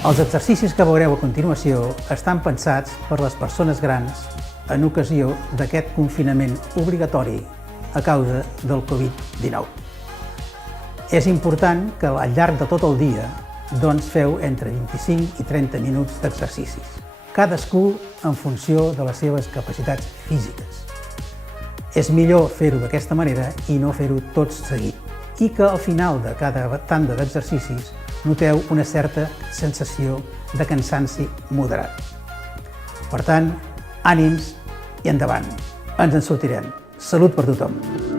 Els exercicis que veureu a continuació estan pensats per les persones grans en ocasió d'aquest confinament obligatori a causa del Covid-19. És important que al llarg de tot el dia feu entre 25 i 30 minuts d'exercicis, cadascú en funció de les seves capacitats físiques. És millor fer-ho d'aquesta manera i no fer-ho tots seguit, i que al final de cada tanda d'exercicis noteu una certa sensació de cansanci moderat. Per tant, ànims i endavant. Ens en sortirem. Salut per tothom!